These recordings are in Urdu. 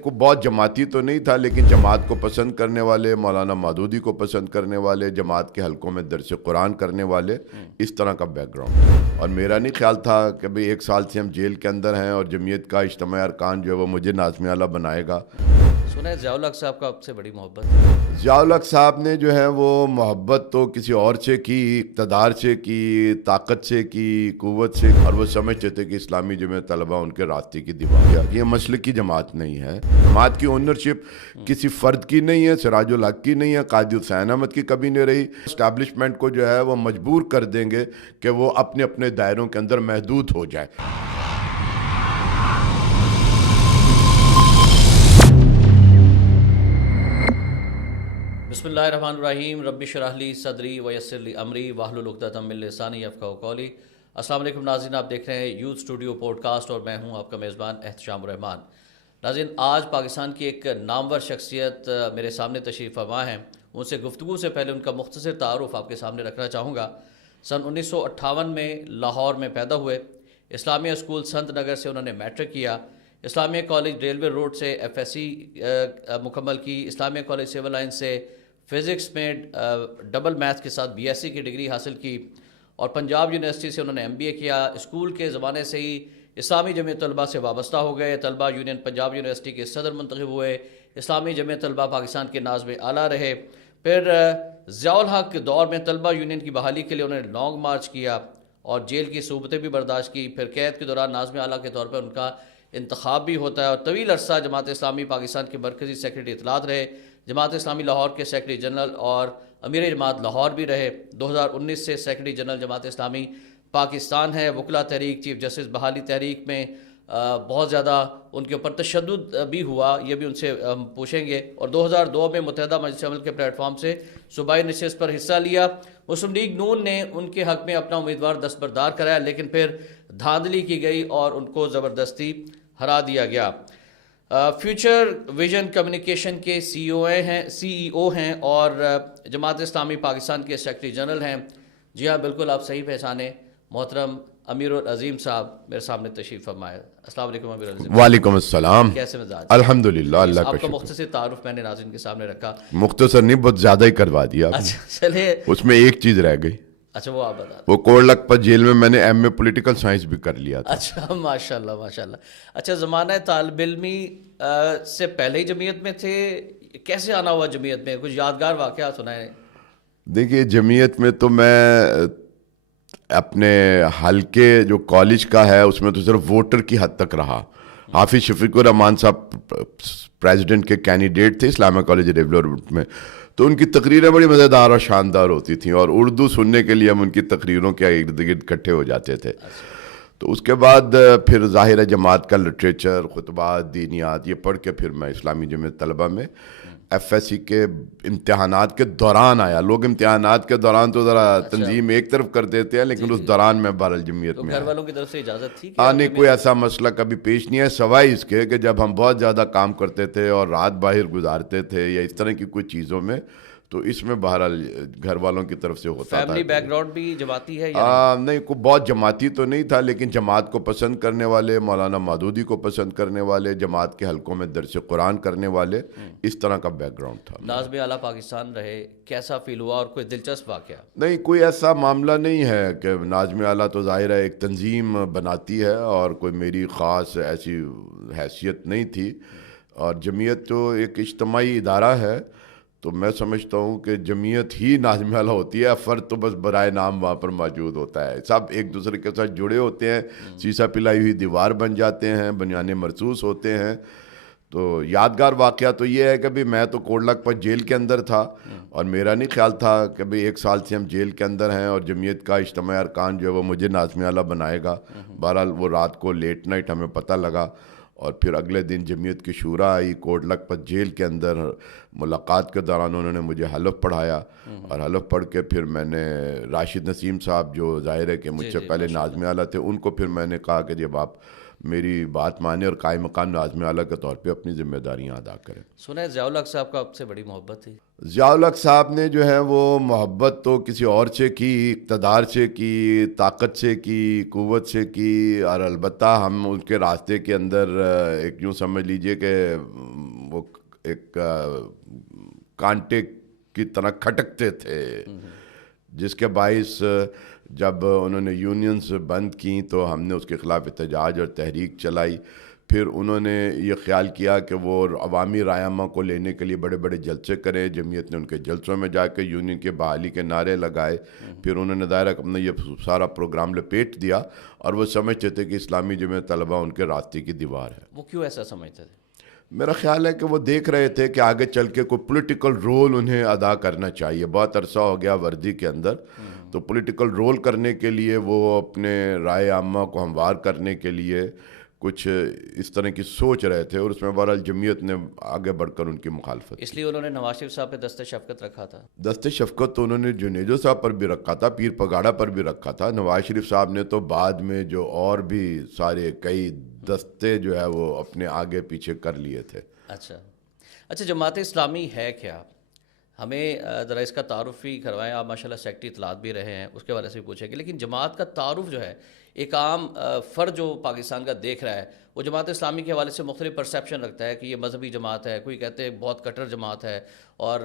کو بہت جماعتی تو نہیں تھا، لیکن جماعت کو پسند کرنے والے، مولانا مودودی کو پسند کرنے والے، جماعت کے حلقوں میں درس قرآن کرنے والے، اس طرح کا بیک گراؤنڈ. اور میرا نہیں خیال تھا کہ بھئی 1 سال سے ہم جیل کے اندر ہیں اور جمعیت کا اجتماعی ارکان جو ہے وہ مجھے ناظم اعلیٰ بنائے گا. سنا ہے ضیاء الحق صاحب کا آپ سے بڑی محبت ہے. ضیاء الحق صاحب نے جو ہے وہ محبت تو کسی اور سے کی، اقتدار سے کی، طاقت سے کی، قوت سے، اور وہ سمجھتے تھے کہ اسلامی جمعیت طلبہ ان کے راستے کی دیوار. یہ مسلک کی جماعت نہیں ہے. جماعت کی اونرشپ کسی فرد کی نہیں ہے، سراج الحق کی نہیں ہے، قاضی حسین احمد کی کبھی نہیں رہی. اسٹیبلشمنٹ کو جو ہے وہ مجبور کر دیں گے کہ وہ اپنے اپنے دائروں کے اندر محدود ہو جائے. بسم اللہ الرحمن الرحیم. رب اشرح لی صدری ویسر لی امری واحلل عقدۃ من لسانی یفقہوا قولی. السلام علیکم ناظرین، آپ دیکھ رہے ہیں یوتھ اسٹوڈیو پوڈ کاسٹ اور میں ہوں آپ کا میزبان احتشام الرحمان. ناظرین، آج پاکستان کی ایک نامور شخصیت میرے سامنے تشریف فرما ہیں. ان سے گفتگو سے پہلے ان کا مختصر تعارف آپ کے سامنے رکھنا چاہوں گا. سن 1958 میں لاہور میں پیدا ہوئے. اسلامیہ اسکول سنت نگر سے انہوں نے میٹرک کیا. اسلامیہ کالج ریلوے روڈ سے ایف ایس سی مکمل کی. اسلامیہ کالج سول لائن سے فزکس میں ڈبل میتھ کے ساتھ بی ایس سی کی ڈگری حاصل کی اور پنجاب یونیورسٹی سے انہوں نے ایم بی اے کیا. اسکول کے زمانے سے ہی اسلامی جمعیت طلبہ سے وابستہ ہو گئے. طلبہ یونین پنجاب یونیورسٹی کے صدر منتخب ہوئے. اسلامی جمعیت طلبہ پاکستان کے ناظم اعلیٰ رہے. پھر ضیاء الحق کے دور میں طلبہ یونین کی بحالی کے لیے انہوں نے لانگ مارچ کیا اور جیل کی صعوبتیں بھی برداشت کی. پھر قید کے دوران ناظم اعلیٰ کے طور پر ان کا انتخاب بھی ہوتا ہے اور طویل عرصہ جماعت اسلامی پاکستان کے مرکزی سیکرٹری اطلاعات رہے. جماعت اسلامی لاہور کے سیکرٹری جنرل اور امیر جماعت لاہور بھی رہے. 2019 سے سیکرٹری جنرل جماعت اسلامی پاکستان ہے. وکلا تحریک، چیف جسٹس بحالی تحریک میں بہت زیادہ ان کے اوپر تشدد بھی ہوا، یہ بھی ان سے پوچھیں گے. اور 2002 میں متحدہ مجلس عمل کے پلیٹ فارم سے صوبائی نشست پر حصہ لیا. مسلم لیگ نون نے ان کے حق میں اپنا امیدوار دستبردار کرایا، لیکن پھر دھاندلی کی گئی اور ان کو زبردستی ہرا دیا گیا. فیوچر ویژن کمیونیکیشن کے سی ای او ہیں اور جماعت اسلامی پاکستان کے سیکرٹری جنرل ہیں. جی ہاں، بالکل آپ صحیح پہچانے. محترم امیر العظیم صاحب میرے سامنے تشریف فرمائے. السلام علیکم امیر العظیم. وعلیکم السلام. کیسے مزاج؟ الحمدللہ، اللہ کا آپ کا شکر. مختصر تعارف میں نے ناظرین کے سامنے رکھا. مختصر نہیں، بہت زیادہ ہی کروا دیا. اچھا چلیے. اس میں ایک چیز رہ گئی. اچھا وہ آپ بتا دیں. وہ کوڑ لکھپت جیل میں نے ایم اے پولیٹیکل سائنس بھی کر لیا تھا. اچھا ماشاء اللہ ماشاء اللہ. اچھا، زمانہ طالب علمی سے پہلے ہی جمعیت میں تھے؟ کیسے آنا ہوا جمعیت میں؟ کچھ یادگار واقعات سنائیں. دیکھیے، جمعیت میں تو میں اپنے حلقے جو کالج کا ہے اس میں تو صرف ووٹر کی حد تک رہا. حافظ شفیق الرحمان صاحب پریزیڈنٹ کے کینڈیڈیٹ تھے اسلامیہ کالج ریولر روٹ میں، تو ان کی تقریریں بڑی مزیدار اور شاندار ہوتی تھیں اور اردو سننے کے لیے ہم ان کی تقریروں کے ارد گرد اکٹھے ہو جاتے تھے. تو اس کے بعد پھر ظاہر جماعت کا لٹریچر، خطبات، دینیات یہ پڑھ کے پھر میں اسلامی جمعیت طلبہ میں ایف ایس سی کے امتحانات کے دوران آیا. لوگ امتحانات کے دوران تو ذرا تنظیم ایک طرف کر دیتے ہیں، لیکن اس دوران میں بہرحال جمعیت میں گھر والوں کی طرف سے اجازت تھی؟ نہیں، کوئی ایسا مسئلہ کبھی پیش نہیں ہے سوائے اس کے کہ جب ہم بہت زیادہ کام کرتے تھے اور رات باہر گزارتے تھے یا اس طرح کی کوئی چیزوں میں، تو اس میں بہرحال گھر والوں کی طرف سے ہوتا تھا. فیملی بیک گراؤنڈ بھی جماعتی ہے؟ نہیں، کوئی بہت جماعتی تو نہیں تھا، لیکن جماعت کو پسند کرنے والے، مولانا مودودی کو پسند کرنے والے، جماعت کے حلقوں میں درس قرآن کرنے والے، اس طرح کا بیک گراؤنڈ تھا. ناظم اعلیٰ پاکستان رہے، کیسا فیل ہوا اور کوئی دلچسپ واقعہ؟ نہیں، کوئی ایسا معاملہ نہیں ہے کہ ناظم اعلیٰ تو ظاہر ہے ایک تنظیم بناتی ہے اور کوئی میری خاص ایسی حیثیت نہیں تھی. اور جمعیت تو ایک اجتماعی ادارہ ہے، تو میں سمجھتا ہوں کہ جمعیت ہی ناظم اعلیٰ ہوتی ہے. فرد تو بس برائے نام وہاں پر موجود ہوتا ہے. سب ایک دوسرے کے ساتھ جڑے ہوتے ہیں، سیسا پلائی ہوئی دیوار بن جاتے ہیں، بنیانے مرصوص ہوتے ہیں. تو یادگار واقعہ تو یہ ہے کہ بھی میں تو کوڑ لکھپت جیل کے اندر تھا اور میرا نہیں خیال تھا کہ بھی 1 سال سے ہم جیل کے اندر ہیں اور جمعیت کا اجتماعی ارکان جو ہے وہ مجھے ناظم اعلیٰ بنائے گا. بہرحال وہ رات کو لیٹ نائٹ ہمیں پتہ لگا اور پھر اگلے دن جمعیت کی شورا آئی کوڑ لکھپت جیل کے اندر. ملاقات کے دوران انہوں نے مجھے حلف پڑھایا اور حلف پڑھ کے پھر میں نے راشد نسیم صاحب جو ظاہر ہے کہ مجھ سے پہلے ناظم اعلیٰ تھے، ان کو پھر میں نے کہا کہ جب آپ میری بات مانیں اور قائم مقام ناظم اعلیٰ کے طور پہ اپنی ذمہ داریاں ادا کریں. سنا ہے ضیاء الحق صاحب کا آپ سے بڑی محبت تھی؟ ضیاء الحق صاحب نے جو ہے وہ محبت تو کسی اور سے کی، اقتدار سے کی، طاقت سے کی، قوت سے کی، اور البتہ ہم ان کے راستے کے اندر ایک یوں سمجھ لیجئے کہ وہ ایک کانٹے کی طرح کھٹکتے تھے، جس کے باعث جب انہوں نے یونینز بند کیں تو ہم نے اس کے خلاف احتجاج اور تحریک چلائی. پھر انہوں نے یہ خیال کیا کہ وہ عوامی رائے کو لینے کے لیے بڑے بڑے جلسے کریں. جمعیت نے ان کے جلسوں میں جا کے یونین کے بحالی کے نعرے لگائے. پھر انہوں نے ظاہر اپنا یہ سارا پروگرام لپیٹ دیا اور وہ سمجھتے تھے کہ اسلامی جمعیت طلبہ ان کے راستے کی دیوار ہے. وہ کیوں ایسا سمجھتے تھے؟ میرا خیال ہے کہ وہ دیکھ رہے تھے کہ آگے چل کے کوئی پولیٹیکل رول انہیں ادا کرنا چاہیے. بہت عرصہ ہو گیا وردی کے اندر، تو پولیٹیکل رول کرنے کے لیے وہ اپنے رائے عامہ کو ہموار کرنے کے لیے کچھ اس طرح کی سوچ رہے تھے، اور اس میں بہرحال جمعیت نے آگے بڑھ کر ان کی مخالفت. اس لیے انہوں نے نواز شریف صاحب پہ دست شفقت رکھا تھا. دست شفقت تو انہوں نے جنیجو صاحب پر بھی رکھا تھا، پیر پگاڑا پر بھی رکھا تھا. نواز شریف صاحب نے تو بعد میں جو اور بھی سارے کئی دستے جو ہے وہ اپنے آگے پیچھے کر لیے تھے. اچھا جماعت اسلامی ہے کیا؟ ہمیں ذرا اس کا تعارف بھی کروائیں. آپ ماشاءاللہ سیکٹری اطلاعات بھی رہے ہیں، اس کے بارے سے بھی پوچھیں گے. لیکن جماعت کا تعارف جو ہے ایک عام فرد جو پاکستان کا دیکھ رہا ہے وہ جماعت اسلامی کے حوالے سے مختلف پرسیپشن رکھتا ہے کہ یہ مذہبی جماعت ہے، کوئی کہتے ہیں بہت کٹر جماعت ہے اور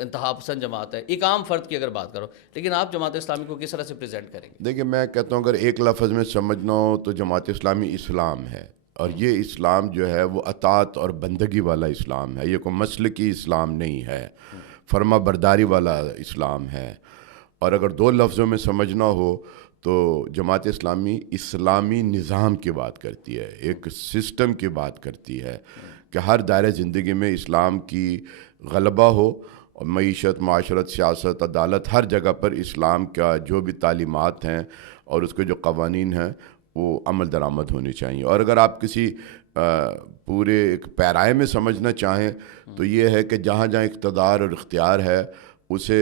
انتہا پسند جماعت ہے. ایک عام فرد کی اگر بات کرو، لیکن آپ جماعت اسلامی کو کس طرح سے پریزنٹ کریں گے؟ دیکھیں، میں کہتا ہوں اگر ایک لفظ میں سمجھنا ہو تو جماعت اسلامی اسلام ہے، اور یہ اسلام جو ہے وہ اطاعت اور بندگی والا اسلام ہے. یہ کوئی مسلکی اسلام نہیں ہے، فرما برداری والا اسلام ہے. اور اگر دو لفظوں میں سمجھنا ہو تو جماعت اسلامی اسلامی نظام کی بات کرتی ہے، ایک سسٹم کی بات کرتی ہے کہ ہر دائرہ زندگی میں اسلام کی غلبہ ہو، اور معیشت، معاشرت، سیاست، عدالت، ہر جگہ پر اسلام کا جو بھی تعلیمات ہیں اور اس کے جو قوانین ہیں وہ عمل درآمد ہونی چاہیے. اور اگر آپ کسی پورے ایک پیرائے میں سمجھنا چاہیں تو یہ ہے کہ جہاں جہاں اقتدار اور اختیار ہے اسے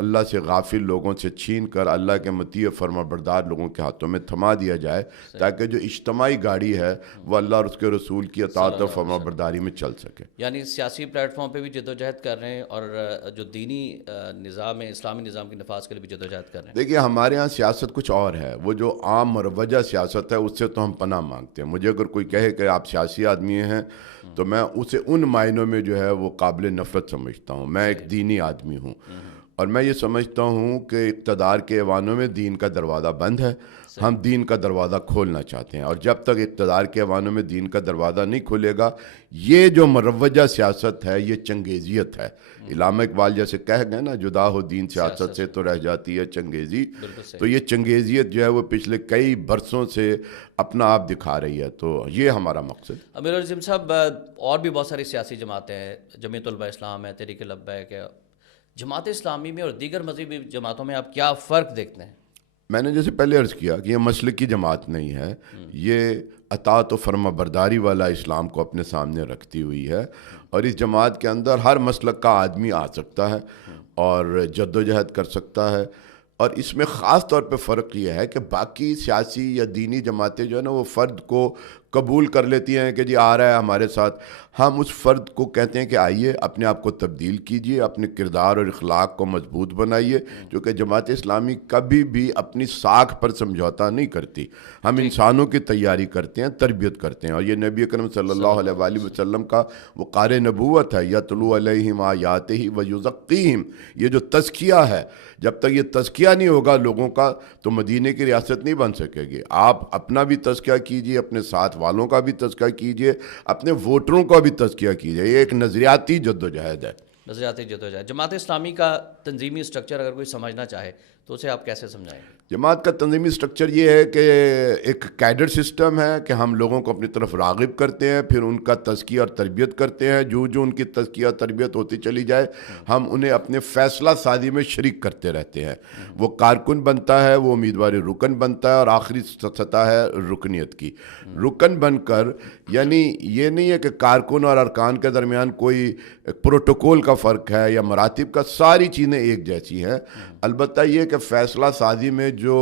اللہ سے غافل لوگوں سے چھین کر اللہ کے مطیع فرما بردار لوگوں کے ہاتھوں میں تھما دیا جائے، تاکہ جو اجتماعی گاڑی ہے وہ اللہ اور اس کے رسول کی اطاعت اور فرما برداری میں چل سکے. یعنی سیاسی پلیٹ فارم پہ بھی جدوجہد کر رہے ہیں اور جو دینی نظام ہے، اسلامی نظام کے نفاذ کے لیے بھی جدوجہد کر رہے ہیں. دیکھیے، ہمارے ہاں سیاست کچھ اور ہے. وہ جو عام مروجہ سیاست ہے اس سے تو ہم پناہ مانگتے ہیں. مجھے اگر کوئی کہے کہ آپ سیاسی آدمی ہیں تو میں اسے ان معنوں میں جو ہے وہ قابل نفرت سمجھتا ہوں. میں ایک دینی آدمی ہوں، اور میں یہ سمجھتا ہوں کہ اقتدار کے ایوانوں میں دین کا دروازہ بند ہے. ہم دین کا دروازہ کھولنا چاہتے ہیں، اور جب تک اقتدار کے ایوانوں میں دین کا دروازہ نہیں کھلے گا، یہ جو مروجہ سیاست ہے یہ چنگیزیت ہے. علامہ اقبال جیسے کہہ گئے نا، جدا ہو دین سیاست سے تو رہ جاتی ہے چنگیزی. تو یہ چنگیزیت جو ہے وہ پچھلے کئی برسوں سے اپنا آپ دکھا رہی ہے. تو یہ ہمارا مقصد. امیر العظم صاحب، اور بھی بہت ساری سیاسی جماعتیں ہیں، جمعیت علماء اسلام ہے، تحریک لبیک ہے. جماعت اسلامی میں اور دیگر مذہبی جماعتوں میں آپ کیا فرق دیکھتے ہیں؟ میں نے جیسے پہلے عرض کیا کہ یہ مسلکی جماعت نہیں ہے، یہ اطاعت و فرما برداری والا اسلام کو اپنے سامنے رکھتی ہوئی ہے. اور اس جماعت کے اندر ہر مسلک کا آدمی آ سکتا ہے اور جد و جہد کر سکتا ہے. اور اس میں خاص طور پہ فرق یہ ہے کہ باقی سیاسی یا دینی جماعتیں جو ہے نا وہ فرد کو قبول کر لیتی ہیں کہ جی آ رہا ہے ہمارے ساتھ. ہم اس فرد کو کہتے ہیں کہ آئیے، اپنے آپ کو تبدیل کیجئے، اپنے کردار اور اخلاق کو مضبوط بنائیے. کیونکہ جماعت اسلامی کبھی بھی اپنی ساکھ پر سمجھوتا نہیں کرتی. ہم انسانوں کی تیاری کرتے ہیں، تربیت کرتے ہیں. اور یہ نبی اکرم صلی اللہ علیہ وآلہ وسلم کا وقار نبوت ہے، یتلو علیہم آیاتہ ویزکیہم. یہ جو تزکیہ ہے، جب تک یہ تزکیہ نہیں ہوگا لوگوں کا تو مدینہ کی ریاست نہیں بن سکے گی. آپ اپنا بھی تزکیہ کیجئے، اپنے ساتھ والوں کا بھی تزکیہ کیجئے، اپنے ووٹروں کا بھی تزکیہ کیجئے. یہ ایک نظریاتی جدوجہد ہے. نظریاتی جدوجہد. جماعت اسلامی کا تنظیمی اسٹرکچر اگر کوئی سمجھنا چاہے تو اسے آپ کیسے سمجھائیں گے؟ جماعت کا تنظیمی سٹرکچر یہ ہے کہ ایک کیڈر سسٹم ہے کہ ہم لوگوں کو اپنی طرف راغب کرتے ہیں، پھر ان کا تزکیہ اور تربیت کرتے ہیں. جو ان کی تزکیہ اور تربیت ہوتی چلی جائے ہم انہیں اپنے فیصلہ سازی میں شریک کرتے رہتے ہیں. وہ کارکن بنتا ہے، وہ امیدواری رکن بنتا ہے، اور آخری سطح ہے رکنیت کی. رکن بن کر یعنی یہ نہیں ہے کہ کارکن اور ارکان کے درمیان کوئی پروٹوکول کا فرق ہے یا مراتب کا، ساری چیزیں ایک جیسی ہیں. البتہ یہ کہ فیصلہ سازی میں جو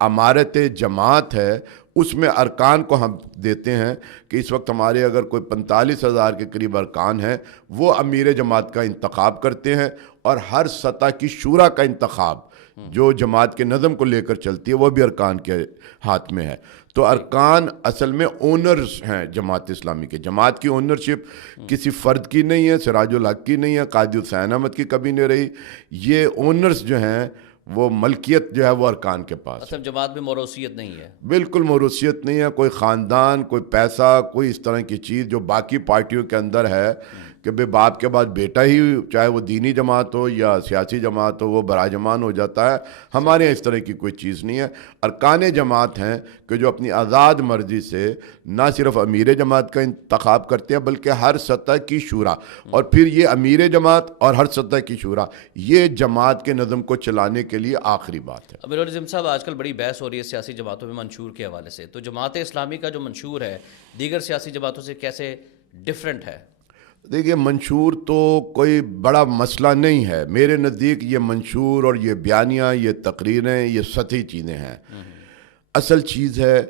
امارت جماعت ہے اس میں ارکان کو ہم دیتے ہیں کہ اس وقت ہمارے اگر کوئی 45,000 کے قریب ارکان ہیں، وہ امیر جماعت کا انتخاب کرتے ہیں، اور ہر سطح کی شورا کا انتخاب جو جماعت کے نظم کو لے کر چلتی ہے وہ بھی ارکان کے ہاتھ میں ہے. تو ارکان اصل میں اونرز ہیں جماعت اسلامی کے. جماعت کی اونرشپ کسی فرد کی نہیں ہے, سراج الحق کی نہیں ہے, قاضی حسین احمد کی کبھی نہیں رہی. یہ اونرز جو ہیں وہ ملکیت جو ہے وہ ارکان کے پاس. اصل جماعت میں موروثیت نہیں ہے, بالکل موروثیت نہیں ہے, کوئی خاندان, کوئی پیسہ, کوئی اس طرح کی چیز جو باقی پارٹیوں کے اندر ہے کہ بے باپ کے بعد بیٹا ہی, چاہے وہ دینی جماعت ہو یا سیاسی جماعت ہو, وہ براجمان ہو جاتا ہے. ہمارے یہاں اس طرح کی کوئی چیز نہیں ہے. ارکان جماعت ہیں کہ جو اپنی آزاد مرضی سے نہ صرف امیر جماعت کا انتخاب کرتے ہیں بلکہ ہر سطح کی شورا, اور پھر یہ امیر جماعت اور ہر سطح کی شورا یہ جماعت کے نظم کو چلانے کے لیے آخری بات ہے. امیر العظیم صاحب, آج کل بڑی بحث ہو رہی ہے سیاسی جماعتوں میں منشور کے حوالے سے, تو جماعت اسلامی کا جو منشور ہے دیگر سیاسی جماعتوں سے کیسے ڈیفرنٹ ہے؟ دیکھیے, منشور تو کوئی بڑا مسئلہ نہیں ہے میرے نزدیک. یہ منشور اور یہ بیانیاں, یہ تقریریں, یہ سطحی چیزیں ہیں. اصل چیز ہے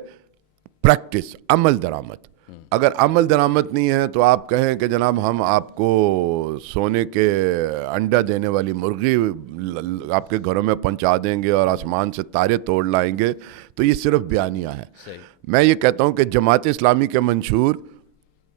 پریکٹس, عمل درآمد. اگر عمل درآمد نہیں ہے تو آپ کہیں کہ جناب ہم آپ کو سونے کے انڈا دینے والی مرغی آپ کے گھروں میں پہنچا دیں گے اور آسمان سے تارے توڑ لائیں گے, تو یہ صرف بیانیاں ہیں. میں یہ کہتا ہوں کہ جماعت اسلامی کے منشور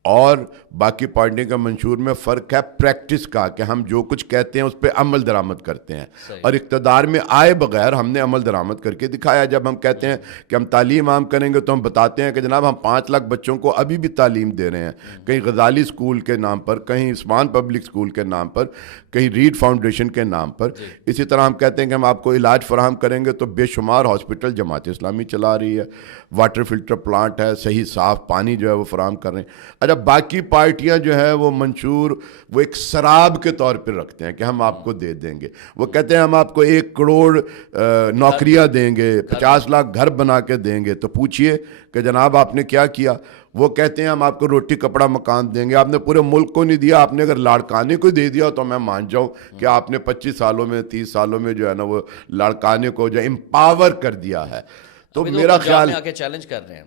اور باقی پارٹی کا منشور میں فرق ہے پریکٹس کا, کہ ہم جو کچھ کہتے ہیں اس پہ عمل درآمد کرتے ہیں. اور اقتدار میں آئے بغیر ہم نے عمل درآمد کر کے دکھایا. جب ہم کہتے ہیں کہ ہم تعلیم عام کریں گے تو ہم بتاتے ہیں کہ جناب ہم 5 لاکھ بچوں کو ابھی بھی تعلیم دے رہے ہیں, کہیں غزالی اسکول کے نام پر, کہیں عثمان پبلک اسکول کے نام پر, کہیں ریڈ فاؤنڈیشن کے نام پر. اسی طرح ہم کہتے ہیں کہ ہم آپ کو علاج فراہم کریں گے, تو بے شمار ہاسپٹل جماعت اسلامی چلا رہی ہے, واٹر فلٹر پلانٹ ہے, صحیح صاف پانی جو ہے وہ فراہم کر رہے ہیں. اچھا, باقی پارٹیاں جو ہے وہ منشور وہ ایک سراب کے طور پر رکھتے ہیں کہ ہم آپ کو دے دیں گے. وہ کہتے ہیں ہم آپ کو 1 کروڑ نوکریاں دیں گے, 50 لاکھ گھر بنا کے دیں گے. تو پوچھئے کہ جناب آپ نے کیا کیا؟ وہ کہتے ہیں ہم آپ کو روٹی کپڑا مکان دیں گے. آپ نے پورے ملک کو نہیں دیا, آپ نے اگر لاڑکانے کو دے دیا تو میں مان جاؤں کہ آپ نے 25 سالوں میں 30 سالوں میں جو ہے نا وہ لاڑکانے کو جو امپاور کر دیا ہے. تو میرا خیال آ کے چیلنج کر رہے ہیں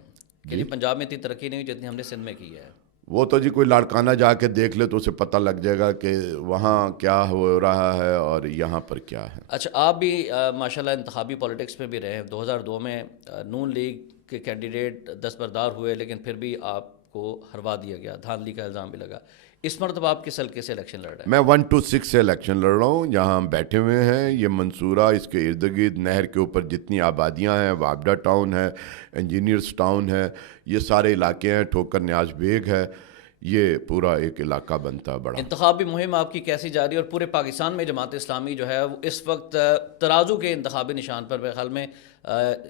کہ پنجاب میں اتنی ترقی نہیں ہوئی جتنی ہم نے سندھ میں کی ہے. وہ تو جی کوئی لاڑکانہ جا کے دیکھ لے تو اسے پتہ لگ جائے گا کہ وہاں کیا ہو رہا ہے اور یہاں پر کیا ہے. اچھا, آپ بھی ماشاءاللہ انتخابی پولیٹکس میں بھی رہے. 2002 میں نون لیگ کے کینڈیڈیٹ دستبردار ہوئے, لیکن پھر بھی آپ کو ہروا دیا گیا, دھاندلی کا الزام بھی لگا. اس مرتبہ آپ کس حلقے سے الیکشن لڑ رہے ہیں؟ میں 1 to 6 سے الیکشن لڑ رہا ہوں. جہاں ہم بیٹھے ہوئے ہیں یہ منصورہ, اس کے ارد گرد نہر کے اوپر جتنی آبادیاں ہیں, وابڈا ٹاؤن ہے, انجینئرز ٹاؤن ہے, یہ سارے علاقے ہیں, ٹھوکر نیاز بیگ ہے, یہ پورا ایک علاقہ بنتا ہے بڑا. انتخابی مہم آپ کی کیسی جاری ہے؟ اور پورے پاکستان میں جماعت اسلامی جو ہے وہ اس وقت ترازو کے انتخابی نشان پر, میرے خیال میں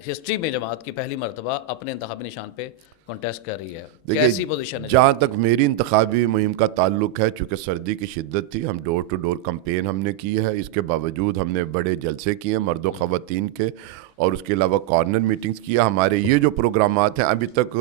ہسٹری میں جماعت کی پہلی مرتبہ اپنے انتخابی نشان پہ کنٹیسٹ کر رہی ہے. کیسی پوزیشن ہے؟ جہاں تک میری انتخابی مہم کا تعلق ہے, چونکہ سردی کی شدت تھی, ہم ڈور ٹو ڈور کمپین ہم نے کی ہے. اس کے باوجود ہم نے بڑے جلسے کیے مرد و خواتین کے, اور اس کے علاوہ کارنر میٹنگز کیا. ہمارے یہ جو پروگرامات ہیں ابھی تک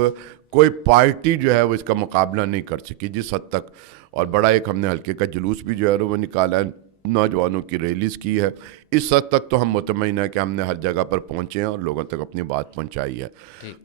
کوئی پارٹی جو ہے وہ اس کا مقابلہ نہیں کر سکی جس حد تک. اور بڑا ایک ہم نے ہلکے کا جلوس بھی جو ہے وہ نکالا ہے, نوجوانوں کی ریلیز کی ہے. اس حد تک تو ہم مطمئن ہیں کہ ہم نے ہر جگہ پر پہنچے ہیں اور لوگوں تک اپنی بات پہنچائی ہے.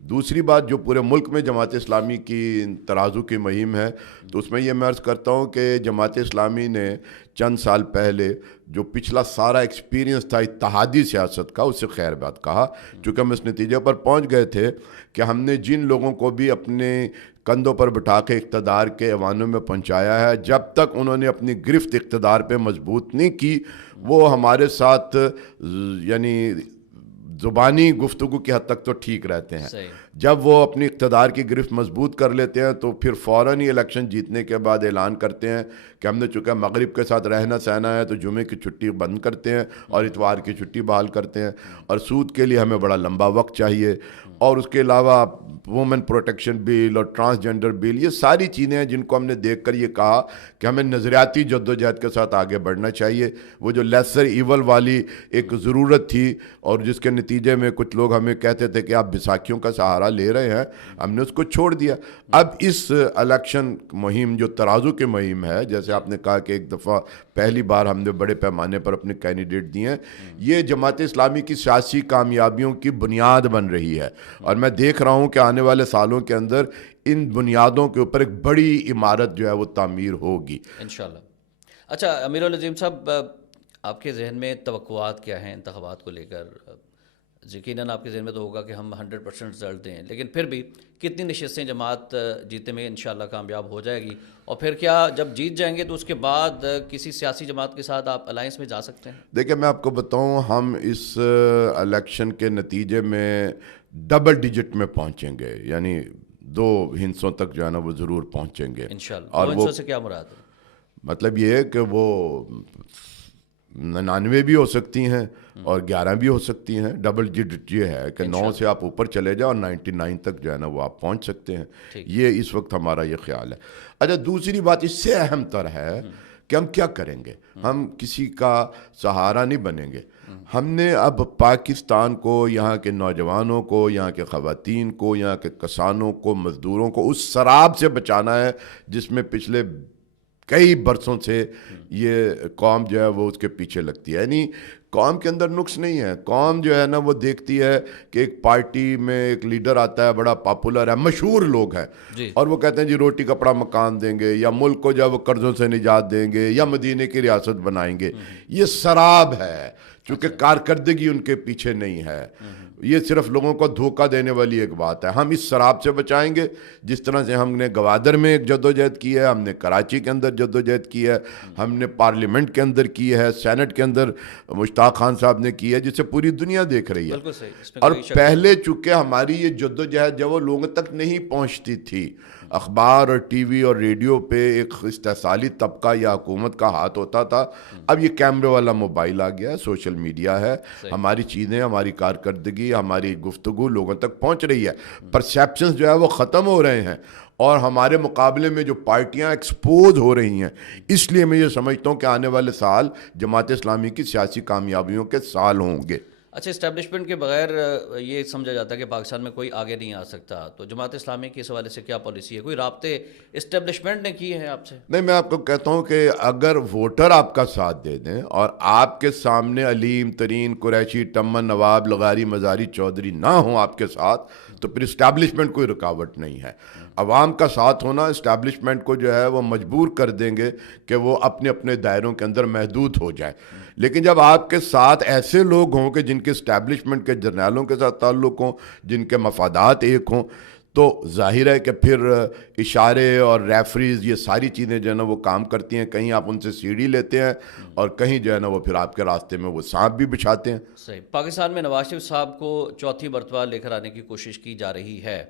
دوسری بات, جو پورے ملک میں جماعت اسلامی کی ترازو کی مہم ہے, تو اس میں یہ میں عرض کرتا ہوں کہ جماعت اسلامی نے چند سال پہلے جو پچھلا سارا ایکسپیرینس تھا اتحادی سیاست کا, اس سے خیر بات کہا, چونکہ ہم اس نتیجے پر پہنچ گئے تھے کہ ہم نے جن لوگوں کو بھی اپنے کندھوں پر بٹھا کے اقتدار کے ایوانوں میں پہنچایا ہے, جب تک انہوں نے اپنی گرفت اقتدار پہ مضبوط نہیں کی, وہ ہمارے ساتھ یعنی زبانی گفتگو کی حد تک تو ٹھیک رہتے ہیں. جب وہ اپنی اقتدار کی گرفت مضبوط کر لیتے ہیں تو پھر فوراً ہی الیکشن جیتنے کے بعد اعلان کرتے ہیں کہ ہم نے چونکہ مغرب کے ساتھ رہنا سہنا ہے تو جمعے کی چھٹی بند کرتے ہیں اور اتوار کی چھٹی بحال کرتے ہیں, اور سود کے لیے ہمیں بڑا لمبا وقت چاہیے. اور اس کے علاوہ وومن پروٹیکشن بل اور ٹرانسجنڈر بل, یہ ساری چیزیں ہیں جن کو ہم نے دیکھ کر یہ کہا کہ ہمیں نظریاتی جدوجہد کے ساتھ آگے بڑھنا چاہیے. وہ جو لیسر ایول والی ایک ضرورت تھی اور جس کے نتیجے میں کچھ لوگ ہمیں کہتے تھے کہ آپ بیساکھیوں کا سہارا لے رہے ہیں, ہم نے اس کو چھوڑ دیا. اب اس الیکشن مہم جو ترازو کی مہم ہے, جیسے آپ نے کہا کہ ایک دفعہ پہلی بار ہم نے بڑے پیمانے پر اپنے کینڈیڈیٹ دیے ہیں, یہ جماعت اسلامی کی سیاسی کامیابیوں کی بنیاد بن رہی ہے. اور میں دیکھ رہا ہوں کہ آنے والے سالوں کے اندر ان بنیادوں کے اوپر ایک بڑی عمارت جو ہے وہ تعمیر ہوگی انشاءاللہ. اچھا امیر العظیم صاحب, آپ کے ذہن میں توقعات کیا ہیں انتخابات کو لے کر؟ یقیناً آپ کے ذہن میں تو ہوگا کہ ہم 100% رزلٹ دیں، لیکن پھر بھی کتنی نشستیں جماعت جیتنے میں انشاءاللہ کامیاب ہو جائے گی؟ اور پھر کیا جب جیت جائیں گے تو اس کے بعد کسی سیاسی جماعت کے ساتھ آپ الائنس میں جا سکتے ہیں؟ دیکھیں میں آپ کو بتاؤں، ہم اس الیکشن کے نتیجے میں ڈبل ڈیجٹ میں پہنچیں گے، یعنی 2 ہندسوں تک جو ہے نا وہ ضرور پہنچیں گے. انشاءاللہ. اور 2 وہ ہندسوں سے کیا مراد ہے؟ مطلب یہ ہے کہ وہ 99 بھی ہو سکتی ہیں اور 11 بھی ہو سکتی ہیں. ڈبل ڈیجٹ یہ ہے کہ 9 سے آپ اوپر چلے جاؤ اور 99 تک جو ہے نا وہ آپ پہنچ سکتے ہیں. یہ اس وقت ہمارا یہ خیال ہے. اچھا، دوسری بات اس سے اہم تر ہے کہ ہم کیا کریں گے. ہم کسی کا سہارا نہیں بنیں گے. ہم نے اب پاکستان کو، یہاں کے نوجوانوں کو، یہاں کے خواتین کو، یہاں کے کسانوں کو، مزدوروں کو اس سراب سے بچانا ہے جس میں پچھلے کئی برسوں سے یہ قوم جو ہے وہ اس کے پیچھے لگتی ہے. یعنی قوم کے اندر نقص نہیں ہے. قوم جو ہے نا وہ دیکھتی ہے کہ ایک پارٹی میں ایک لیڈر آتا ہے، بڑا پاپولر ہے، مشہور لوگ ہیں، اور وہ کہتے ہیں جی روٹی کپڑا مکان دیں گے، یا ملک کو جو ہے وہ قرضوں سے نجات دیں گے، یا مدینے کی ریاست بنائیں گے. یہ سراب ہے، چونکہ کارکردگی ان کے پیچھے نہیں ہے. یہ صرف لوگوں کو دھوکہ دینے والی ایک بات ہے. ہم اس سراب سے بچائیں گے. جس طرح سے ہم نے گوادر میں ایک جدوجہد کی ہے، ہم نے کراچی کے اندر جدوجہد کی ہے، ہم نے پارلیمنٹ کے اندر کی ہے، سینٹ کے اندر مشتاق خان صاحب نے کی ہے، جسے پوری دنیا دیکھ رہی ہے. بالکل صحیح. اور پہلے چونکہ ہماری یہ جدوجہد جب وہ لوگوں تک نہیں پہنچتی تھی، اخبار اور ٹی وی اور ریڈیو پہ ایک استحصالی طبقہ یا حکومت کا ہاتھ ہوتا تھا. اب یہ کیمرے والا موبائل آ گیا ہے، سوشل میڈیا ہے، ہماری چیزیں، ہماری کارکردگی، ہماری گفتگو لوگوں تک پہنچ رہی ہے. پرسیپشنز جو ہے وہ ختم ہو رہے ہیں اور ہمارے مقابلے میں جو پارٹیاں ایکسپوز ہو رہی ہیں. اس لیے میں یہ سمجھتا ہوں کہ آنے والے سال جماعت اسلامی کی سیاسی کامیابیوں کے سال ہوں گے. اچھا، اسٹیبلشمنٹ کے بغیر یہ سمجھا جاتا ہے کہ پاکستان میں کوئی آگے نہیں آ سکتا، تو جماعت اسلامی کے اس حوالے سے کیا پالیسی ہے؟ کوئی رابطے اسٹیبلشمنٹ نے کیے ہیں آپ سے؟ نہیں، میں آپ کو کہتا ہوں کہ اگر ووٹر آپ کا ساتھ دے دیں اور آپ کے سامنے علیم ترین قریشی، ٹمن، نواب، لغاری، مزاری، چودھری نہ ہوں آپ کے ساتھ، تو پھر اسٹیبلشمنٹ کوئی رکاوٹ نہیں ہے. عوام کا ساتھ ہونا اسٹیبلشمنٹ کو جو ہے وہ مجبور کر دیں گے کہ وہ اپنے اپنے دائروں کے اندر محدود ہو جائے. لیکن جب آپ کے ساتھ ایسے لوگ ہوں کہ جن کے اسٹیبلشمنٹ کے جرنیلوں کے ساتھ تعلق ہوں، جن کے مفادات ایک ہوں، تو ظاہر ہے کہ پھر اشارے اور ریفریز، یہ ساری چیزیں جو ہے نا وہ کام کرتی ہیں. کہیں آپ ان سے سیڑھی لیتے ہیں اور کہیں جو ہے نا وہ پھر آپ کے راستے میں وہ سانپ بھی بچھاتے ہیں. صحیح. پاکستان میں نواز شریف صاحب کو چوتھی مرتبہ لے کر آنے کی کوشش کی جا رہی ہے،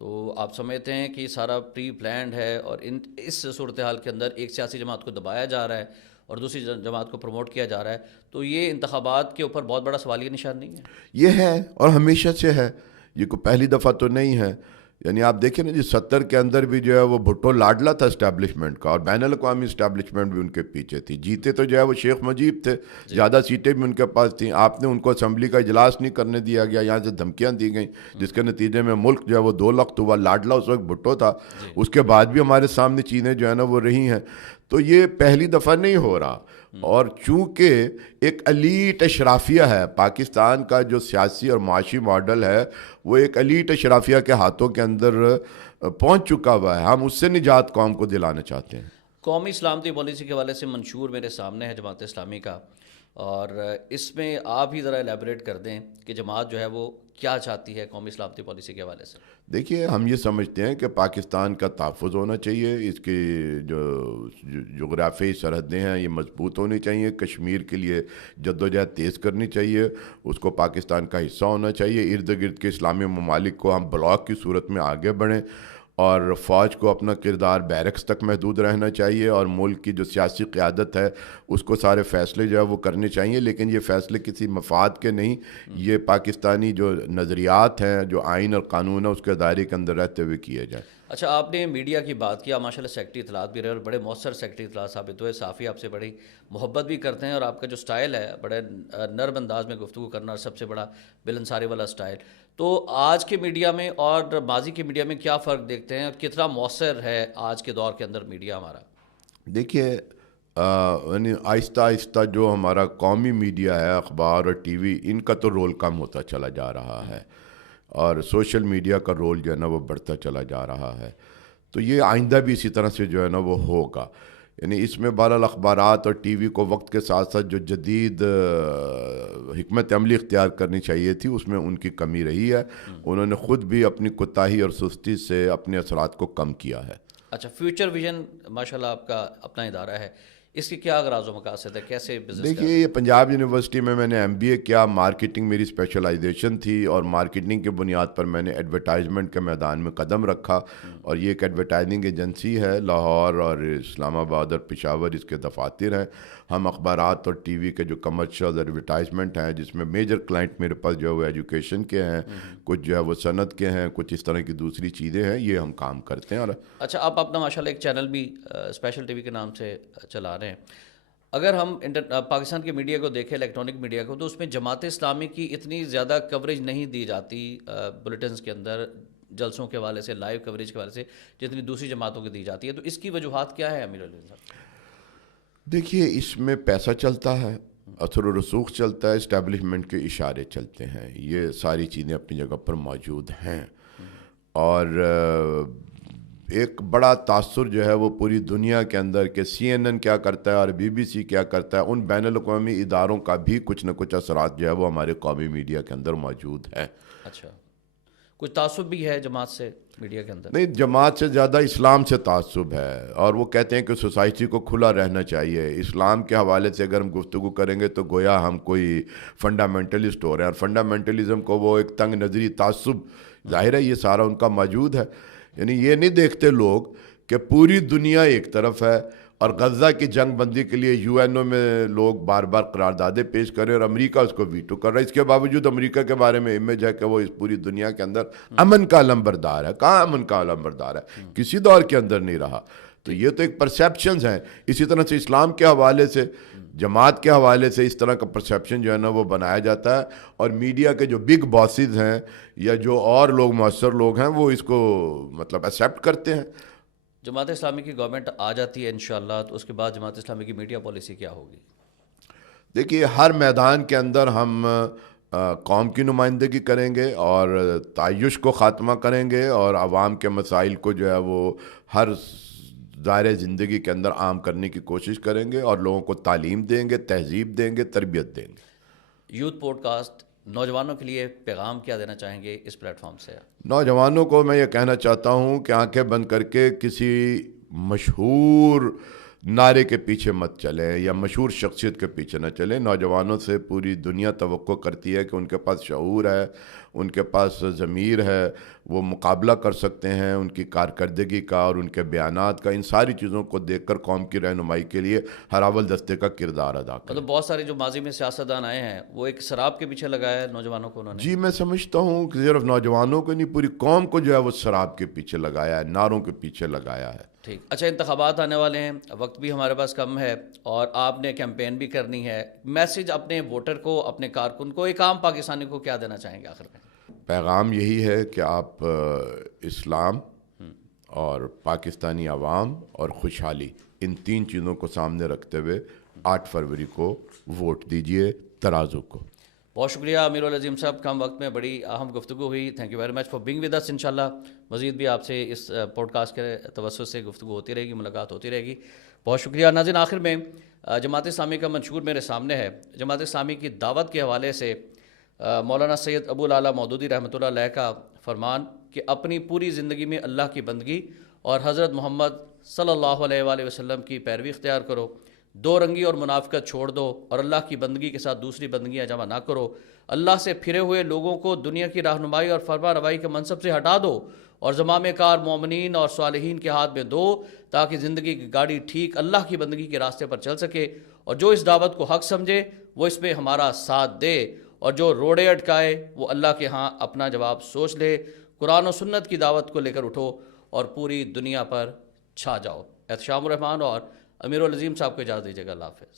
تو آپ سمجھتے ہیں کہ یہ سارا پری پلانڈ ہے اور اس صورتحال کے اندر ایک سیاسی جماعت کو دبایا جا رہا ہے اور دوسری جماعت کو پروموٹ کیا جا رہا ہے، تو یہ انتخابات کے اوپر بہت بڑا سوالیہ نشان نہیں ہے؟ یہ ہے اور ہمیشہ سے ہے. یہ کوئی پہلی دفعہ تو نہیں ہے. یعنی آپ دیکھیں نا جی 70 کے اندر بھی جو ہے وہ بھٹو لاڈلا تھا اسٹیبلشمنٹ کا، اور بین الاقوامی اسٹیبلشمنٹ بھی ان کے پیچھے تھی. جیتے تو جو ہے وہ شیخ مجیب تھے، زیادہ سیٹیں بھی ان کے پاس تھیں. آپ نے ان کو اسمبلی کا اجلاس نہیں کرنے دیا گیا، یہاں سے دھمکیاں دی گئیں، جس کے نتیجے میں ملک جو ہے وہ 2 لخت ہوا. لاڈلا اس وقت بھٹو تھا. اس کے بعد بھی ہمارے سامنے چیزیں جو ہے نا وہ رہی ہیں. تو یہ پہلی دفعہ نہیں ہو رہا. اور چونکہ ایک ایلیٹ اشرافیہ ہے پاکستان کا، جو سیاسی اور معاشی ماڈل ہے وہ ایک ایلیٹ اشرافیہ کے ہاتھوں کے اندر پہنچ چکا ہوا ہے. ہم اس سے نجات قوم کو دلانا چاہتے ہیں. قومی سلامتی پالیسی کے حوالے سے منشور میرے سامنے ہے جماعت اسلامی کا، اور اس میں آپ ہی ذرا ایلیبریٹ کر دیں کہ جماعت جو ہے وہ کیا چاہتی ہے قومی سلامتی پالیسی کے حوالے سے. دیکھیے، ہم یہ سمجھتے ہیں کہ پاکستان کا تحفظ ہونا چاہیے. اس کی جو جغرافیائی سرحدیں ہیں یہ مضبوط ہونی چاہیے. کشمیر کے لیے جدوجہد تیز کرنی چاہیے. اس کو پاکستان کا حصہ ہونا چاہیے. ارد گرد کے اسلامی ممالک کو ہم بلاک کی صورت میں آگے بڑھیں، اور فوج کو اپنا کردار بیرکس تک محدود رہنا چاہیے، اور ملک کی جو سیاسی قیادت ہے اس کو سارے فیصلے جو ہے وہ کرنے چاہیے. لیکن یہ فیصلے کسی مفاد کے نہیں، یہ پاکستانی جو نظریات ہیں، جو آئین اور قانون ہے اس کے دائرے کے اندر رہتے ہوئے کیے جائیں. اچھا، آپ نے میڈیا کی بات کیا، ماشاء اللہ سیکٹری اطلاعات بھی رہے اور بڑے مؤثر سیکٹری اطلاعات ثابت ہوئے. صحافی آپ سے بڑی محبت بھی کرتے ہیں، اور آپ کا جو سٹائل ہے بڑے نرم انداز میں گفتگو کرنا، اور سب سے بڑا بلندساری والا سٹائل. تو آج کے میڈیا میں اور ماضی کے میڈیا میں کیا فرق دیکھتے ہیں، اور کتنا مؤثر ہے آج کے دور کے اندر میڈیا ہمارا؟ دیکھیے، یعنی آہستہ آہستہ جو ہمارا قومی میڈیا ہے، اخبار اور ٹی وی، ان کا تو رول کم ہوتا چلا جا رہا ہے، اور سوشل میڈیا کا رول جو ہے نا وہ بڑھتا چلا جا رہا ہے. تو یہ آئندہ بھی اسی طرح سے جو ہے نا وہ ہوگا. یعنی اس میں بہرحال اخبارات اور ٹی وی کو وقت کے ساتھ ساتھ جو جدید حکمت عملی اختیار کرنی چاہیے تھی اس میں ان کی کمی رہی ہے. انہوں نے خود بھی اپنی کوتاہی اور سستی سے اپنے اثرات کو کم کیا ہے. اچھا، فیوچر ویژن ماشاءاللہ آپ کا اپنا ادارہ ہے، اس کی کیا اغراض و مقاصد ہے، کیسے بزنس؟ دیکھیے، یہ پنجاب یونیورسٹی میں نے MBA کیا، مارکیٹنگ میری اسپیشلائزیشن تھی، اور مارکیٹنگ کی بنیاد پر میں نے ایڈورٹائزمنٹ کے میدان میں قدم رکھا. اور یہ ایک ایڈورٹائزنگ ایجنسی ہے، لاہور اور اسلام آباد اور پشاور اس کے دفاتر ہیں. ہم اخبارات اور ٹی وی کے جو کمرشل ایڈورٹائزمنٹ ہیں، جس میں میجر کلائنٹ میرے پاس جو ہے وہ ایجوکیشن کے ہیں، کچھ جو ہے وہ صنعت کے ہیں، کچھ اس طرح کی دوسری چیزیں ہیں، یہ ہم کام کرتے ہیں. اور اچھا، آپ اپنا ماشاءاللہ ایک چینل بھی اسپیشل ٹی وی کے نام سے چلا رہے ہیں. اگر ہم پاکستان کے میڈیا کو دیکھیں، الیکٹرانک میڈیا کو، تو اس میں جماعت اسلامی کی اتنی زیادہ کوریج نہیں دی جاتی بلیٹنز کے اندر، جلسوں کے حوالے سے، لائیو کوریج کے حوالے سے، جتنی دوسری جماعتوں کی دی جاتی ہے. تو اس کی وجوہات کیا ہے امیر علی صاحب؟ دیکھیے، اس میں پیسہ چلتا ہے، اثر و رسوخ چلتا ہے، اسٹیبلشمنٹ کے اشارے چلتے ہیں. یہ ساری چیزیں اپنی جگہ پر موجود ہیں. اور ایک بڑا تاثر جو ہے وہ پوری دنیا کے اندر کہ CNN کیا کرتا ہے اور BBC کیا کرتا ہے، ان بین الاقوامی اداروں کا بھی کچھ نہ کچھ اثرات جو ہے وہ ہمارے قومی میڈیا کے اندر موجود ہے. اچھا، کچھ تعصب بھی ہے جماعت سے میڈیا کے اندر؟ نہیں، جماعت سے زیادہ اسلام سے تعصب ہے، اور وہ کہتے ہیں کہ سوسائٹی کو کھلا رہنا چاہیے. اسلام کے حوالے سے اگر ہم گفتگو کریں گے تو گویا ہم کوئی فنڈامنٹلسٹ ہو رہے ہیں، اور فنڈامنٹلزم کو وہ ایک تنگ نظری تعصب، ظاہر ہے یہ سارا ان کا موجود ہے. یعنی یہ نہیں دیکھتے لوگ کہ پوری دنیا ایک طرف ہے، اور غزہ کی جنگ بندی کے لیے UNO میں لوگ بار بار قراردادیں پیش کریں اور امریکہ اس کو ویٹو کر رہا ہے. اس کے باوجود امریکہ کے بارے میں امیج ہے کہ وہ اس پوری دنیا کے اندر امن کا علمبردار ہے. کہاں امن کا علمبردار ہے؟ کسی دور کے اندر نہیں رہا. تو یہ تو ایک پرسیپشنز ہیں. اسی طرح سے اسلام کے حوالے سے، جماعت کے حوالے سے اس طرح کا پرسیپشن جو ہے نا وہ بنایا جاتا ہے، اور میڈیا کے جو بگ باسز ہیں یا جو اور لوگ مؤثر لوگ ہیں وہ اس کو مطلب ایکسیپٹ کرتے ہیں. جماعت اسلامی کی گورنمنٹ آ جاتی ہے انشاءاللہ، تو اس کے بعد جماعت اسلامی کی میڈیا پالیسی کیا ہوگی؟ دیکھیے، ہر میدان کے اندر ہم قوم کی نمائندگی کریں گے، اور تعیش کو خاتمہ کریں گے، اور عوام کے مسائل کو جو ہے وہ ہر دائرہ زندگی کے اندر عام کرنے کی کوشش کریں گے، اور لوگوں کو تعلیم دیں گے، تہذیب دیں گے، تربیت دیں گے. یوتھ پوڈ کاسٹ نوجوانوں کے لیے پیغام کیا دینا چاہیں گے اس پلیٹ فارم سے؟ نوجوانوں کو میں یہ کہنا چاہتا ہوں کہ آنکھیں بند کر کے کسی مشہور نعرے کے پیچھے مت چلیں، یا مشہور شخصیت کے پیچھے نہ چلیں. نوجوانوں سے پوری دنیا توقع کرتی ہے کہ ان کے پاس شعور ہے، ان کے پاس ضمیر ہے، وہ مقابلہ کر سکتے ہیں ان کی کارکردگی کا اور ان کے بیانات کا. ان ساری چیزوں کو دیکھ کر قوم کی رہنمائی کے لیے ہر اول دستے کا کردار ادا کریں. مطلب بہت سارے جو ماضی میں سیاستدان آئے ہیں وہ ایک شراب کے پیچھے لگایا ہے نوجوانوں کو انہوں نے. جی، میں سمجھتا ہوں کہ صرف نوجوانوں کو نہیں، پوری قوم کو جو ہے وہ شراب کے پیچھے لگایا ہے، نعروں کے پیچھے لگایا ہے. ٹھیک. اچھا، انتخابات آنے والے ہیں، وقت بھی ہمارے پاس کم ہے، اور آپ نے کیمپین بھی کرنی ہے. میسج اپنے ووٹر کو، اپنے کارکن کو، ایک عام پاکستانی کو کیا دینا چاہیں گے آخر میں؟ پیغام یہی ہے کہ آپ اسلام اور پاکستانی عوام اور خوشحالی، ان تین چیزوں کو سامنے رکھتے ہوئے 8 فروری کو ووٹ دیجئے ترازو کو. بہت شکریہ امیر العظیم صاحب، کم وقت میں بڑی اہم گفتگو ہوئی. Thank you very much for being with us. انشاءاللہ مزید بھی آپ سے اس پوڈ کاسٹ کے توسط سے گفتگو ہوتی رہے گی، ملاقات ہوتی رہے گی. بہت شکریہ. ناظرین، آخر میں جماعت اسلامی کا منشور میرے سامنے ہے. جماعت اسلامی کی دعوت کے حوالے سے مولانا سید ابو الاعلیٰ مودودی رحمۃ اللہ علیہ کا فرمان کہ اپنی پوری زندگی میں اللہ کی بندگی اور حضرت محمد صلی اللہ علیہ وآلہ وسلم کی پیروی اختیار کرو، دو رنگی اور منافقت چھوڑ دو، اور اللہ کی بندگی کے ساتھ دوسری بندگیاں جمع نہ کرو. اللہ سے پھرے ہوئے لوگوں کو دنیا کی رہنمائی اور فرما روائی کے منصب سے ہٹا دو، اور زمام کار مومنین اور صالحین کے ہاتھ میں دو، تاکہ زندگی کی گاڑی ٹھیک اللہ کی بندگی کے راستے پر چل سکے. اور جو اس دعوت کو حق سمجھے وہ اس میں ہمارا ساتھ دے، اور جو روڑے اٹکائے وہ اللہ کے ہاں اپنا جواب سوچ لے. قرآن و سنت کی دعوت کو لے کر اٹھو اور پوری دنیا پر چھا جاؤ. احتشام الرحمان اور امیر العظیم صاحب کو اجازت دیجیے گا. اللہ حافظ.